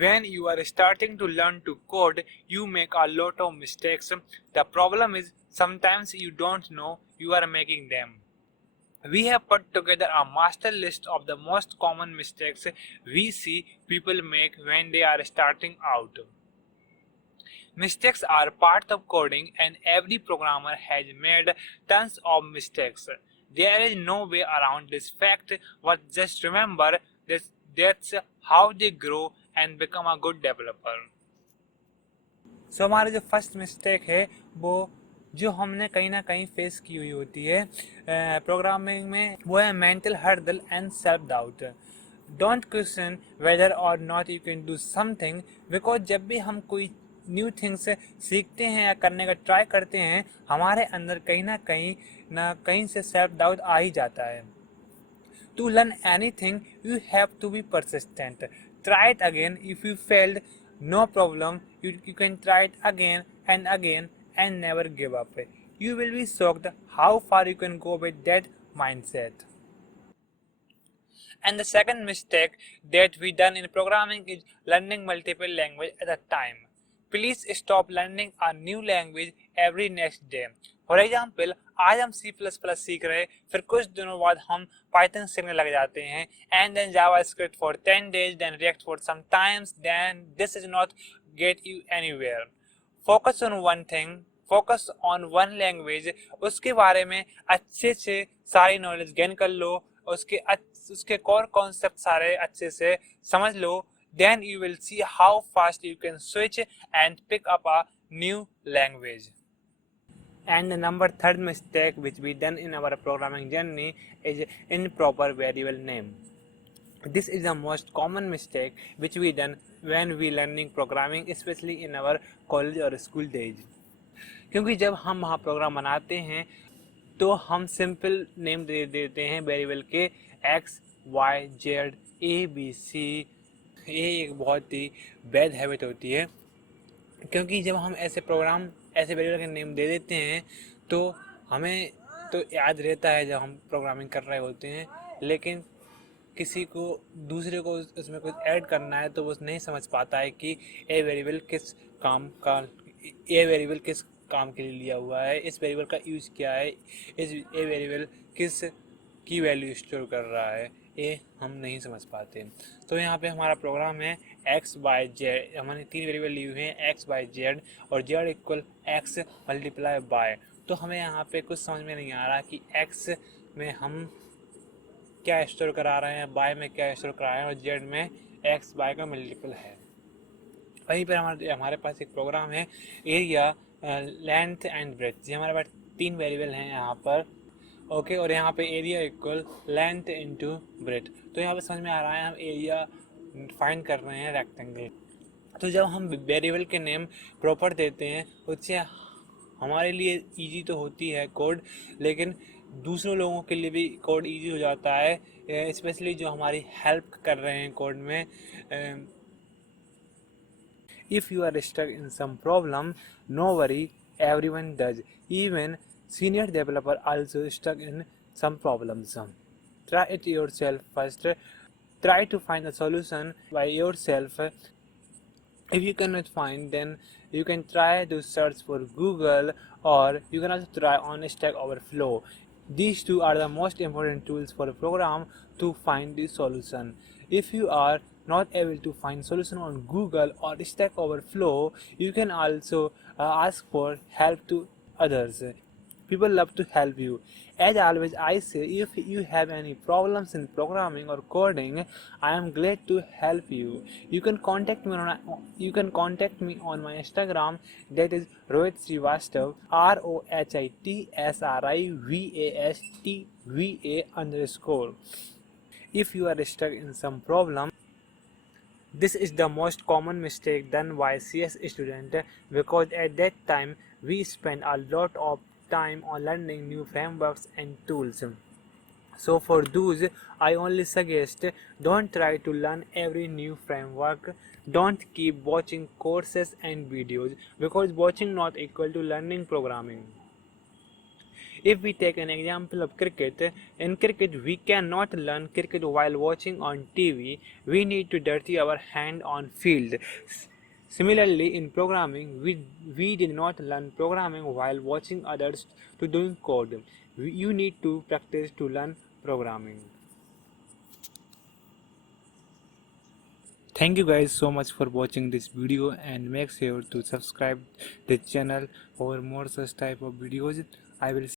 When you are starting to learn to code, you make a lot of mistakes. The problem is sometimes you don't know you are making them. We have put together a master list of the most common mistakes we see people make when they are starting out. Mistakes are part of coding, and every programmer has made tons of mistakes. There is no way around this fact, but just remember this, that's how they grow and become a good developer. सो हमारा जो first mistake है वो जो हमने कहीं ना कहीं face की हुई होती है प्रोग्रामिंग में, वो है mental hurdle and self doubt. Don't question whether or not you can do something, because जब भी हम कोई न्यू थिंग्स सीखते हैं या करने का ट्राई करते हैं, हमारे अंदर कहीं ना कहीं से सेल्फ डाउट आ ही जाता है. To learn anything, you have to be persistent. Try it again. If you failed, no problem. You can try it again and never give up. You will be shocked how far you can go with that mindset. And the second mistake that we done in programming is learning multiple languages at a time. Please stop learning a new language every next day. For example, आज हम C++ सीख रहे हैं, फिर कुछ दिनों बाद हम पाइथन सीखने लग जाते हैं, and then JavaScript for 10 days, then React for some times, then this is not get you anywhere. Focus on one thing, focus on one language, उसके बारे में अच्छे से सारी नॉलेज गेन कर लो, उसके कोर कॉन्सेप्ट सारे अच्छे से समझ लो, then you will see how fast you can switch and pick up a new language. And the number third mistake which we done in our programming journey is improper variable name. This is the most common mistake which we done when we learning programming, especially in our college or school days. क्योंकि जब हम वहाँ programme बनाते हैं तो हम simple name दे देते हैं वेरिएबल के x, y, z, a, b, c. ये एक बहुत ही बैड हैबिट होती है, क्योंकि जब हम ऐसे वेरिएबल के नेम दे देते हैं तो हमें तो याद रहता है जब हम प्रोग्रामिंग कर रहे होते हैं, लेकिन किसी को दूसरे को उसमें कुछ ऐड करना है तो वो नहीं समझ पाता है कि ये वेरिएबल किस काम के लिए लिया हुआ है, इस वेरिएबल का यूज़ क्या है, ये वेरिएबल किस की वैल्यू स्टोर कर रहा है, ये हम नहीं समझ पाते. तो यहाँ पे हमारा प्रोग्राम है x बाई जेड, हमने 3 वेरिएबल लिए हुए हैं x बाई जेड और z equal x multiply by. तो हमें यहाँ पे कुछ समझ में नहीं आ रहा कि x में हम क्या स्टोर करा रहे हैं, y में क्या स्टोर करा रहे हैं, और z में x बाय का मल्टीपल है. वहीं पर हमारे पास एक प्रोग्राम है एरिया, लेंथ एंड ब्रेथ. ये हमारे पास 3 वेरिएबल हैं यहाँ पर, ओके. और यहाँ पे area equal length into breadth. तो यहाँ पे समझ में आ रहा है हम एरिया फाइंड कर रहे हैं रेक्टेंगल. तो जब हम वेरिएबल के नेम प्रॉपर देते हैं उससे हमारे लिए इजी तो होती है कोड, लेकिन दूसरों लोगों के लिए भी कोड इजी हो जाता है, स्पेशली जो हमारी हेल्प कर रहे हैं कोड में. If you are stuck in some problem, no worry, everyone does. Even senior developer also stuck in some problems. Try it yourself first. Try to find a solution by yourself. If you cannot find, then you can try to search for Google, or you can also try on Stack Overflow. These two are the most important tools for a program to find the solution. If you are not able to find solution on Google or Stack Overflow, you can also ask for help to others. People love to help you. As always, I say, if you have any problems in programming or coding, I am glad to help you. You can contact me on my Instagram, that is Rohit Srivastav, ROHITSRIVASTVA_. If you are stuck in some problem, this is the most common mistake done by CS student, because at that time we spend a lot of time on learning new frameworks and tools. So for those, I only suggest, don't try to learn every new framework. Don't keep watching courses and videos, because watching not equal to learning programming. If we take an example of cricket, in cricket we cannot learn cricket while watching on TV. We need to dirty our hand on field. Similarly, in programming, we did not learn programming while watching others to doing code. You need to practice to learn programming. Thank you guys so much for watching this video, and make sure to subscribe the channel for more such type of videos. I will